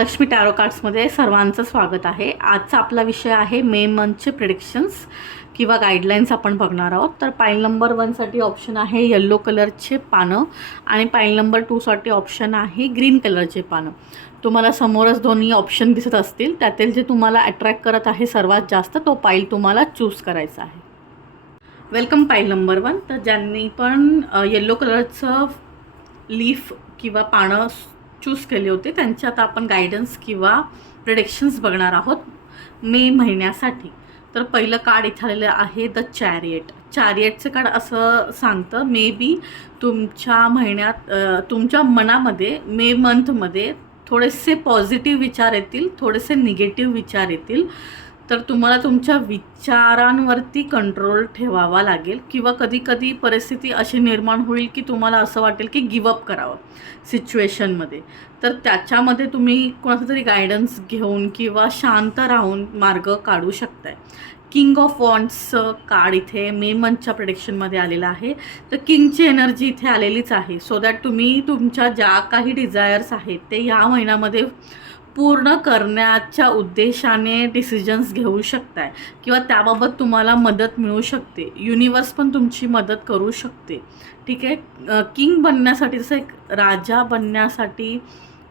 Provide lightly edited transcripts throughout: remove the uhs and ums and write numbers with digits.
Mahalakshmi tarot कार्ड्समध्ये सर्वांचं स्वागत आहे. आजचा आपला विषय आहे मे मंथचे प्रिडिक्शन्स किंवा गाईडलाईन्स आपण बघणार आहोत. तर पाईल नंबर 1साठी ऑप्शन आहे येलो कलरचे पानं आणि पाईल नंबर 2साठी ऑप्शन आहे ग्रीन कलरचे पानं. तुम्हाला समोरच दोन्ही ऑप्शन दिसत असतील. त्यातील जे तुम्हाला अट्रॅक्ट करत आहे सर्वात जास्त तो पाईल तुम्हाला चूज करायचा आहे. वेलकम पाईल नंबर 1. तर ज्यांनी पण येलो कलरचं लीफ किंवा पानं चूज केले होते त्यांचे आता आपण गायडन्स किंवा प्रिडिक्शन्स बघणार आहोत मे महिन्यासाठी. तर पहिलं कार्ड इथे आलेलं आहे द चॅरियट. चॅरियटचं कार्ड असं सांगतं मे बी तुमच्या महिन्यात तुमच्या मनामध्ये मे मंथमध्ये थोडेसे पॉझिटिव्ह विचार येतील, थोडेसे निगेटिव्ह विचार येतील. तर तुम्हाला तुमच्या विचारांवरती कंट्रोल ठेवावा लागेल किंवा कधी कधी परिस्थिती अशी निर्माण होईल की तुम्हाला असं वाटेल की गिवअप करावं सिच्युएशनमध्ये. तर त्याच्यामध्ये तुम्ही कोणाचा तरी गायडन्स घेऊन किंवा शांत राहून मार्ग काढू शकताय. किंग ऑफ वॉन्ड्सचं कार्ड इथे मे मंथच्या प्रिडिक्शनमध्ये आलेलं आहे. तर किंगची एनर्जी इथे आलेलीच आहे. सो दॅट तुम्ही तुमच्या ज्या काही डिझायर्स आहेत ते ह्या महिन्यामध्ये पूर्ण करण्याच्या उद्देशाने डिसिजन्स घेऊ शकताय किंवा त्याबाबत तुम्हाला मदत मिळू शकते. युनिवर्स पण तुमची मदत करू शकते. ठीक आहे. किंग बनण्यासाठी जसं एक राजा बनण्यासाठी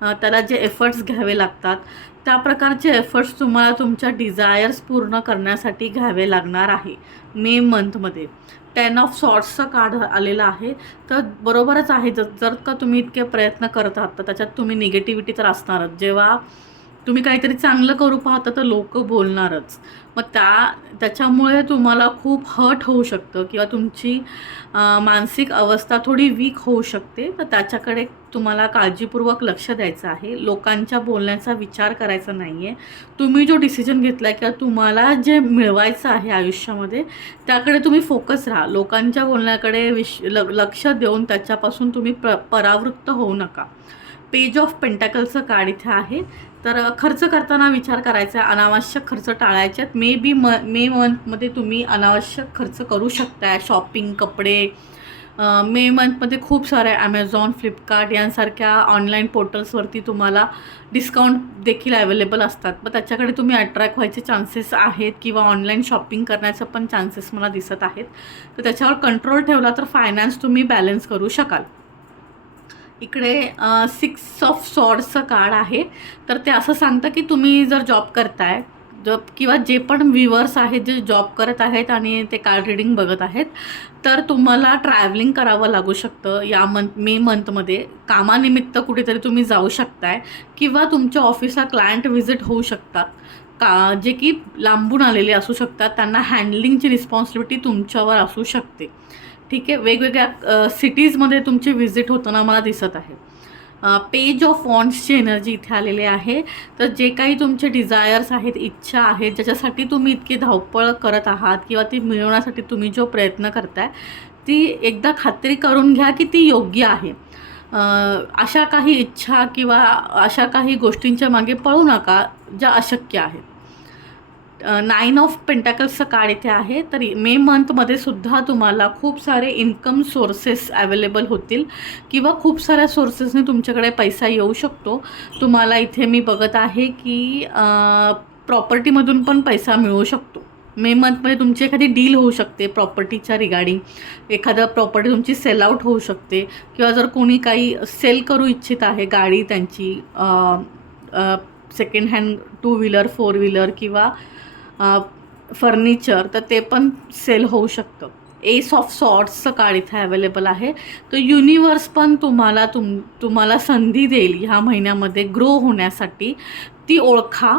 त्याला जे एफर्ट्स घ्यावे लागतात त्या प्रकारचे एफर्ट्स तुम्हाला तुमच्या डिझायर्स पूर्ण करण्यासाठी घ्यावे लागणार आहे मे मंथमध्ये. 10 ऑफ सॉर्ट्सचं कार्ड आलेलं आहे. तर बरोबरच आहे. जर का तुम्ही इतके प्रयत्न करत आहात तर त्याच्यात तुम्ही निगेटिव्हिटी तर असणारच. जेव्हा तुम्ही काहीतरी चांगलं करू पाहता तर लोक बोलणारच. मग त्याच्यामुळे तुम्हाला खूप हर्ट होऊ शकतं किंवा तुमची मानसिक अवस्था थोडी वीक होऊ शकते. तर त्याच्याकडे तुम्हाला काळजीपूर्वक लक्ष द्यायचं आहे. लोकांच्या बोलण्याचा विचार करायचा नाही आहे. तुम्ही जो डिसिजन घेतला आहे किंवा तुम्हाला जे मिळवायचं आहे आयुष्यामध्ये त्याकडे तुम्ही फोकस राहा. लोकांच्या बोलण्याकडे लक्ष देऊन त्याच्यापासून तुम्ही परावृत्त होऊ नका. पेज ऑफ पेंटॅकलचं कार्ड इथे आहे. तर खर्च करताना विचार करायचा, अनावश्यक खर्च टाळायचे आहेत. मे मंथमध्ये तुम्ही अनावश्यक खर्च करू शकताय. शॉपिंग, कपडे. मे मंथमध्ये खूप सारे ॲमेझॉन, फ्लिपकार्ट यांसारख्या ऑनलाईन पोर्टल्सवरती तुम्हाला डिस्काउंट देखील अवेलेबल असतात. मग त्याच्याकडे तुम्ही अट्रॅक्ट व्हायचे चान्सेस आहेत किंवा ऑनलाईन शॉपिंग करण्याचं पण चान्सेस मला दिसत आहेत. तर त्याच्यावर कंट्रोल ठेवला तर फायनान्स तुम्ही बॅलन्स करू शकाल. इकडे 6 ऑफ सॉर्ड्सचं कार्ड आहे. तर ते असं सांगतं की तुम्ही जर जॉब करताय किंवा जे पण व्ह्युअर्स आहेत जे जॉब करत आहेत आणि ते कार्ड रिडिंग बघत आहेत तर तुम्हाला ट्रॅव्हलिंग करावं लागू शकतं या मे मंथमध्ये. कामानिमित्त कुठेतरी तुम्ही जाऊ शकताय किंवा तुमच्या ऑफिसला क्लायंट व्हिजिट होऊ शकतात जे की लांबून आलेले असू शकतात. त्यांना हँडलिंगची रिस्पॉन्सिबिलिटी तुमच्यावर असू शकते. ठीक आहे. वेगवेगळ्या सिटीजमध्ये तुमची व्हिजिट होताना मला दिसत आहे. पेज ऑफ वॉन्ड्सची एनर्जी इथे आलेली आहे. तर जे काही तुमचे डिझायर्स आहेत, इच्छा आहेत, ज्याच्यासाठी तुम्ही इतकी धावपळ करत आहात किंवा ती मिळवण्यासाठी तुम्ही जो प्रयत्न करताय ती एकदा खात्री करून घ्या की ती योग्य आहे. अशा काही इच्छा किंवा अशा काही गोष्टींच्या मागे पळू नका ज्या अशक्य आहेत. 9 ऑफ पेंटॅकल्सचं कार्ड इथे आहे. तर मे मंथमध्ये सुद्धा तुम्हाला खूप सारे इन्कम सोर्सेस अवेलेबल होतील किंवा खूप साऱ्या सोर्सेसने तुमच्याकडे पैसा येऊ शकतो. तुम्हाला इथे मी बघत आहे की प्रॉपर्टीमधून पण पैसा मिळू शकतो. मे मंथमध्ये तुमची एखादी डील होऊ शकते प्रॉपर्टीच्या रिगार्डिंग. एखादं प्रॉपर्टी तुमची सेल आउट होऊ शकते किंवा जर कोणी काही सेल करू इच्छित आहे गाडी त्यांची सेकंड हँड 2 व्हीलर 4 व्हीलर किंवा फर्निचर तर ते पण सेल होऊ शकतं. एस ऑफ सॉर्ट्सचं कार्ड इथे अवेलेबल आहे. तर युनिवर्स पण तुम्हाला संधी देईल ह्या महिन्यामध्ये ग्रो होण्यासाठी. ती ओळखा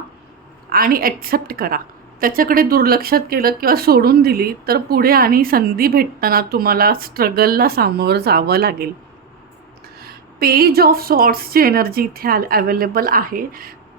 आणि ॲक्सेप्ट करा. त्याच्याकडे दुर्लक्षात केलं किंवा सोडून दिली तर पुढे आणि संधी भेटताना तुम्हाला स्ट्रगलला सामोरं जावं लागेल. पेज ऑफ सॉर्ट्सची एनर्जी इथे अवेलेबल आहे.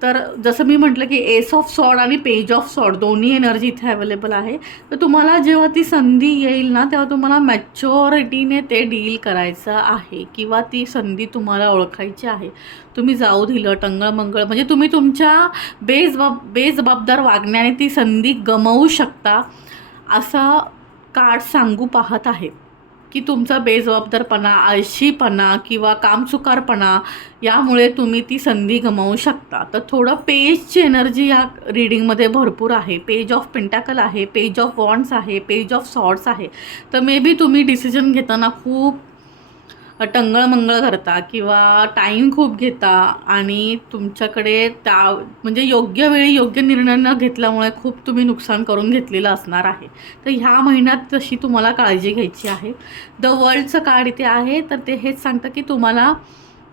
तर जसं मी म्हटलं की एस ऑफ सॉर्ड आणि पेज ऑफ सॉर्ड दोन्ही एनर्जी इथे अवेलेबल आहे. तर तुम्हाला जेव्हा ती संधी येईल ना तेव्हा तुम्हाला मॅच्युरिटीने ते डील करायचं आहे किंवा ती संधी तुम्हाला ओळखायची आहे. तुम्ही जाऊ दिलं टंगळमंगळ म्हणजे तुम्ही तुमच्या बेजबाबदार वागण्याने ती संधी गमावू शकता असं कार्ड सांगू पाहत आहे. की तुमचा बेजबाबदारपणा, आळशीपणा किंवा कामचुकारपणा यामुळे तुम्ही ती संधी गमावू शकता. तर थोडं पेजची एनर्जी या रीडिंगमध्ये भरपूर आहे. पेज ऑफ पेंटॅकल आहे, पेज ऑफ वॉन्ड्स आहे, पेज ऑफ सॉर्ड्स आहे. तर मे बी तुम्ही डिसिजन घेताना खूप टंगळमंगळ करता किंवा टाईम खूप घेता आणि तुमच्याकडे म्हणजे योग्य वेळी योग्य निर्णय न घेतल्यामुळे खूप तुम्ही नुकसान करून घेतलेलं असणार आहे. तर ह्या महिन्यात तशी तुम्हाला काळजी घ्यायची आहे. द वर्ल्डचं कार्ड इथे आहे, तर ते हेच सांगतं की तुम्हाला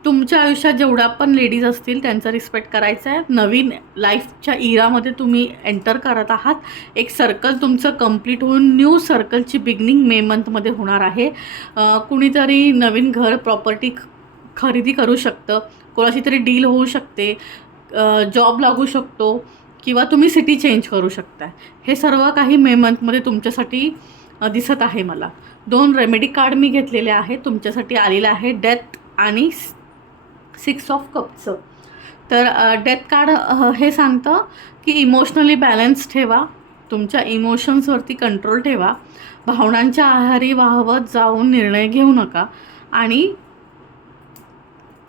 तुमच्या आयुष्यात जेवढ्या पण लेडीज असतील त्यांचा रिस्पेक्ट करायचा आहे. नवीन लाईफच्या इरामध्ये तुम्ही एंटर करत आहात. एक सर्कल तुमचं कंप्लीट होऊन न्यू सर्कलची बिगिनिंग मे मंथमध्ये होणार आहे. कुणीतरी नवीन घर प्रॉपर्टी खरेदी करू शकतं, कोणाशी तरी डील होऊ शकते, जॉब लागू शकतो किंवा तुम्ही सिटी चेंज करू शकता. हे सर्व काही मे मंथमध्ये तुमच्यासाठी दिसत आहे. मला 2 रेमेडी कार्ड मी घेतलेले आहेत. तुमच्यासाठी आलेलं आहे डेथ आणि 6 ऑफ कपचं. तर डेथ कार्ड हे सांगतं की इमोशनली बॅलन्स ठेवा, तुमच्या इमोशन्सवरती कंट्रोल ठेवा, भावनांच्या आहारी वाहवत जाऊन निर्णय घेऊ नका. आणि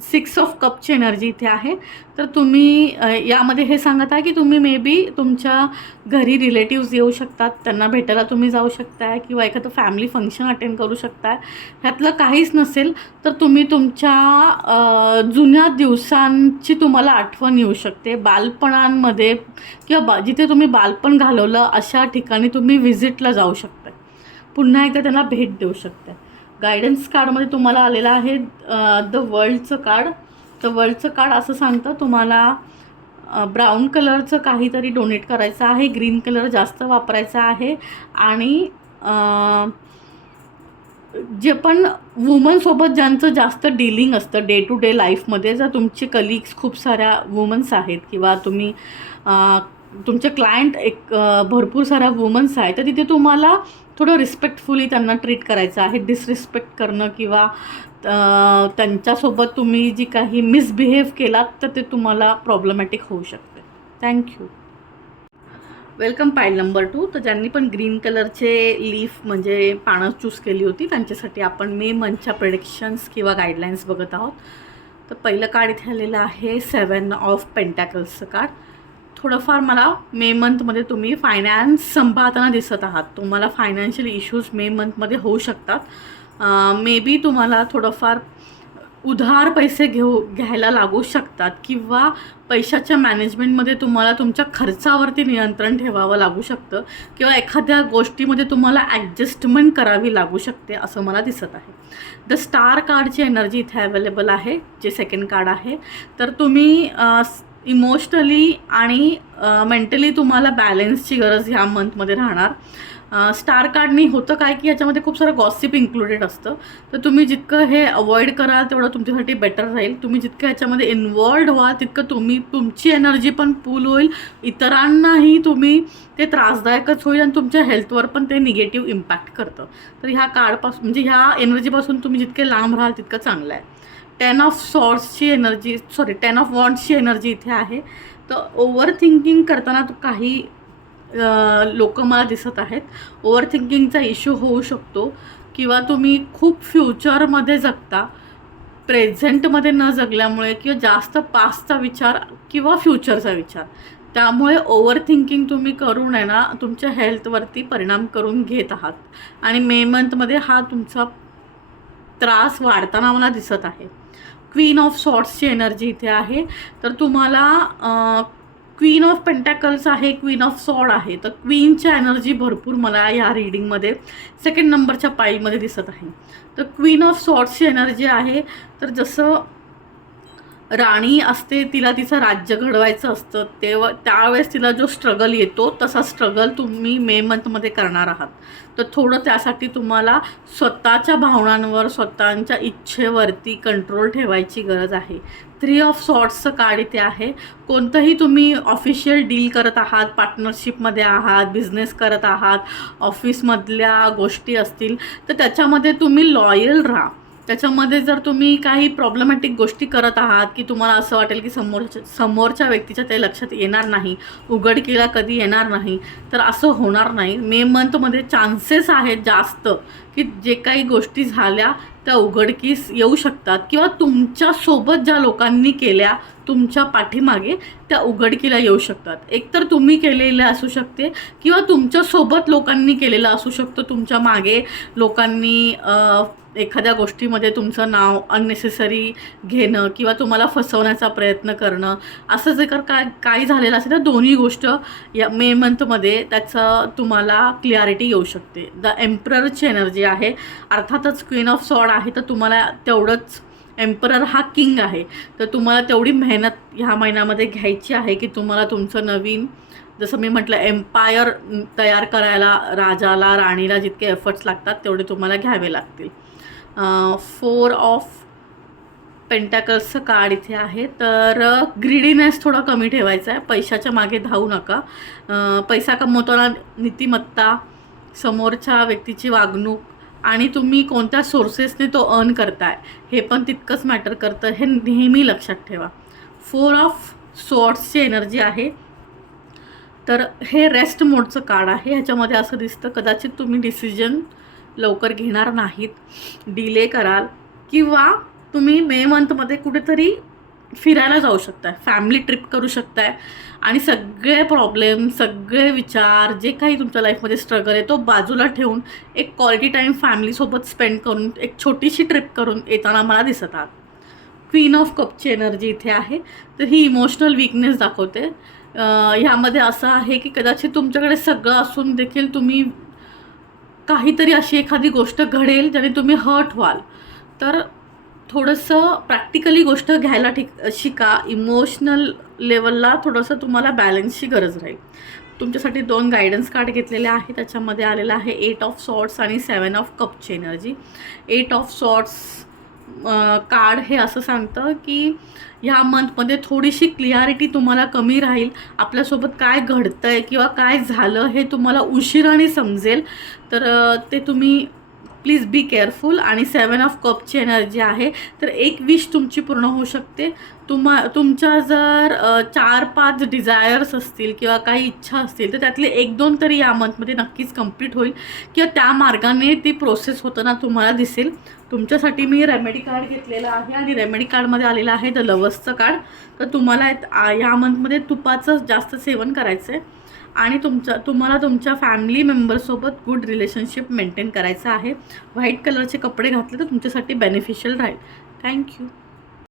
6 ऑफ कपची एनर्जी इथे आहे. तर तुम्ही यामध्ये हे सांगत आहे की तुम्ही मे बी तुमच्या घरी रिलेटिव्स येऊ शकतात, त्यांना भेटायला तुम्ही जाऊ शकताय किंवा एखादं फॅमिली फंक्शन अटेंड करू शकताय. ह्यातलं काहीच नसेल तर तुम्ही तुमच्या जुन्या दिवसांची तुम्हाला आठवण येऊ शकते. बालपणांमध्ये किंवा जिथे तुम्ही बालपण घालवलं अशा ठिकाणी तुम्ही व्हिजिटला जाऊ शकता, पुन्हा एकदा त्यांना भेट देऊ शकता. गायडन्स कार्डमध्ये तुम्हाला आलेलं आहे द वर्ल्डचं कार्ड. द वर्ल्डचं कार्ड असं सांगतं तुम्हाला ब्राऊन कलरचं काहीतरी डोनेट करायचं आहे, ग्रीन कलर जास्त वापरायचा आहे. आणि जे पण वुमनसोबत ज्यांचं जास्त डीलिंग असतं डे टू डे लाईफमध्ये, जर तुमचे कलिग्स खूप साऱ्या वुमन्स आहेत किंवा तुम्ही तुमचे क्लायंट भरपूर साऱ्या वुमन्स आहेत, तर तिथे तुम्हाला थोडं रिस्पेक्टफुली त्यांना ट्रीट करायचं आहे. डिसरिस्पेक्ट करणं किंवा त्यांच्यासोबत तुम्ही जी काही मिसबिहेव केलात तर ते तुम्हाला प्रॉब्लेमॅटिक होऊ शकते. थँक्यू. वेलकम पाईल नंबर 2. तर ज्यांनी पण ग्रीन कलरचे लीफ म्हणजे पानं चूज केली होती त्यांच्यासाठी आपण मे मंथच्या प्रेडिक्शन्स किंवा गाईडलाईन्स बघत आहोत. तर पहिलं कार्ड इथे आलेलं आहे 7 ऑफ पेंटॅकल्सचं कार्ड. थोडंफार मला मे मंथमध्ये तुम्ही फायनान्स सांभाळताना दिसत आहात. तुम्हाला फायनान्शियल इश्यूज मे मंथमध्ये होऊ शकतात. मे बी तुम्हाला थोडंफार उधार पैसे घ्यायला लागू शकतात किंवा पैशाच्या मॅनेजमेंटमध्ये तुम्हाला तुमच्या खर्चावरती नियंत्रण ठेवावं लागू शकतं किंवा एखाद्या गोष्टीमध्ये तुम्हाला ॲडजस्टमेंट करावी लागू शकते असं मला दिसत आहे. द स्टार कार्डची एनर्जी इथे अवेलेबल आहे, जे सेकंड कार्ड आहे. तर तुम्ही इमोशनली आणि मेंटली तुम्हाला बॅलन्सची गरज ह्या मंथमध्ये राहणार. स्टार कार्डनी होतं काय की याच्यामध्ये खूप सारं गॉसिप इन्क्लुडेड असतं. तर तुम्ही जितकं हे अवॉइड कराल तेवढं तुमच्यासाठी बेटर राहील. तुम्ही जितकं ह्याच्यामध्ये इन्वॉल्ड व्हाल तितकं तुमची एनर्जी पण पूल होईल, इतरांनाही ते त्रासदायकच होईल आणि तुमच्या हेल्थवर पण ते निगेटिव्ह इम्पॅक्ट करतं. तर ह्या कार्डपासून म्हणजे ह्या एनर्जीपासून तुम्ही जितके लांब राहाल तितकं चांगलं आहे. 10 ऑफ वॉन्ड्सची एनर्जी इथे आहे. तर ओव्हर थिंकिंग करताना काही लोक मला दिसत आहेत. ओव्हर थिंकिंगचा इश्यू होऊ शकतो किंवा तुम्ही खूप फ्युचरमध्ये जगता, प्रेझेंटमध्ये न जगल्यामुळे किंवा जास्त पास्टचा विचार किंवा फ्युचरचा विचार, त्यामुळे ओव्हर थिंकिंग तुम्ही करून आहे ना तुमच्या हेल्थवरती परिणाम करून घेत आहात. आणि मे मंथमध्ये हा तुमचा त्रास वाढताना मला दिसत आहे. क्वीन ऑफ सॉर्ड्सची एनर्जी इथे आहे. तर तुम्हाला क्वीन ऑफ पेंटॅकल्स आहे, क्वीन ऑफ सॉर्ड आहे. तर क्वीनच्या एनर्जी भरपूर मला ह्या रीडिंगमध्ये सेकंड नंबरच्या पाईमध्ये दिसत आहे. तर क्वीन ऑफ सॉर्ड्सची एनर्जी आहे. तर जसं राणी असते, तिला तिचं राज्य घडवायचं असतं, त्यावेळेस तिला जो स्ट्रगल येतो तसा स्ट्रगल तुम्ही मे मंथमध्ये करणार आहात. तर थोडं त्यासाठी तुम्हाला स्वतःच्या भावनांवर, स्वतःच्या इच्छेवरती कंट्रोल ठेवायची गरज आहे. 3 ऑफ सॉर्ड्सचं कार्ड इथे आहे. कोणतंही तुम्ही ऑफिशियल डील करत आहात, पार्टनरशिपमध्ये आहात, बिझनेस करत आहात, ऑफिसमधल्या गोष्टी असतील तर त्याच्यामध्ये तुम्ही लॉयल राहा. त्याच्यामध्ये जर तुम्ही काही प्रॉब्लेमॅटिक गोष्टी करत आहात की तुम्हाला असं वाटेल की समोरच्या व्यक्तीच्या ते लक्षात येणार नाही, उघडकीला कधी येणार नाही, तर असं होणार नाही. मे मंथमध्ये चान्सेस आहेत जास्त की जे काही गोष्टी झाल्या त्या उघडकीस येऊ शकतात किंवा तुमच्यासोबत ज्या लोकांनी केल्या तुमच्या पाठीमागे त्या उघडकीला येऊ शकतात. एकतर तुम्ही केलेलं असू शकते किंवा तुमच्यासोबत लोकांनी केलेलं असू शकतं. तुमच्या मागे लोकांनी एखाद्या गोष्टीमध्ये तुमचं नाव अननेसेसरी घेणं किंवा तुम्हाला फसवण्याचा प्रयत्न करणं, असं जे काही झालेलं असेल तर दोन्ही गोष्ट या मे मंथमध्ये त्याचं तुम्हाला क्लिअरिटी येऊ शकते. द एम्पररची एनर्जी आहे, अर्थातच क्वीन ऑफ सॉर्ड आहे, तर तुम्हाला तेवढंच, एम्परर हा किंग आहे, तर तुम्हाला तेवढी मेहनत ह्या महिन्यामध्ये घ्यायची आहे की तुम्हाला तुमचं नवीन, जसं मी म्हटलं, एम्पायर तयार करायला राजाला राणीला जितके एफर्ट्स लागतात तेवढे तुम्हाला घ्यावे लागतील. 4 ऑफ पेंटॅकल्सचं कार्ड इथे आहे. तर ग्रीडीनेस थोडा कमी ठेवायचा आहे, पैशाच्या मागे धावू नका. पैसा कमवताना नीतिमत्ता, समोरच्या व्यक्तीची वागणूक आणि तुम्ही कोणत्या सोर्सेसने तो अर्न करताय हे पण तितकंच मॅटर करतं, हे नेहमी लक्षात ठेवा. 4 ऑफ सॉर्ड्सची एनर्जी आहे. तर हे रेस्ट मोडचं कार्ड आहे. ह्याच्यामध्ये असं दिसतं कदाचित तुम्ही डिसिजन लवकर घेणार नाहीत, डिले कराल किंवा तुम्ही मे मंथमध्ये कुठेतरी फिरायला जाऊ शकताय, फॅमिली ट्रिप करू शकताय आणि सगळे प्रॉब्लेम, सगळे विचार, जे काही तुमच्या लाईफमध्ये स्ट्रगल आहे तो बाजूला ठेवून एक क्वालिटी टाईम फॅमिलीसोबत स्पेंड करून एक छोटीशी ट्रिप करून येताना मला दिसत आहात. क्वीन ऑफ कपची एनर्जी इथे आहे. तर ही इमोशनल वीकनेस दाखवते. ह्यामध्ये असं आहे की कदाचित तुमच्याकडे सगळं असून देखील तुम्ही काहीतरी अशी एखादी गोष्ट घडेल ज्याने तुम्ही हर्ट व्हाल, तर थोडंसं प्रॅक्टिकली गोष्ट घ्यायला शिका. इमोशनल लेवलला थोडंसं तुम्हाला बॅलन्सची गरज राहील. तुमच्यासाठी 2 गायडन्स कार्ड घेतलेले आहे. त्याच्यामध्ये आलेलं आहे 8 ऑफ सॉर्ड्स आणि 7 ऑफ कपची एनर्जी. 8 ऑफ सॉर्ड्स कार्ड हे असं सांगतं की ह्या मंथमध्ये थोडीशी क्लिअरिटी तुम्हाला कमी राहील. आपल्यासोबत काय घडतं आहे किंवा काय झालं हे तुम्हाला उशिराने समजेल, तर ते तुम्ही प्लीज बी केअरफुल. आणि 7 ऑफ कपची एनर्जी आहे. तर एक विश तुमची पूर्ण होऊ शकते. तुमच्या जर 4-5 डिझायर्स असतील किंवा काही इच्छा असतील तर त्यातले 1-2 तरी या मंथमध्ये नक्कीच कंप्लीट होईल किंवा त्या मार्गाने ती प्रोसेस होताना तुम्हाला दिसेल. तुमच्यासाठी मी रेमेडी कार्ड घेतलेलं आहे आणि रेमेडी कार्डमध्ये आलेलं आहे द लवर्सचं कार्ड. तर तुम्हाला या मंथमध्ये तुपाचं जास्त सेवन करायचं आहे आणि तुम्हाला तुमच्या फॅमिली मेंबरसोबत गुड रिलेशनशिप मेंटेन करायचं आहे. व्हाईट कलरचे कपडे घातले तर तुमच्यासाठी बेनिफिशियल राहील. थँक्यू.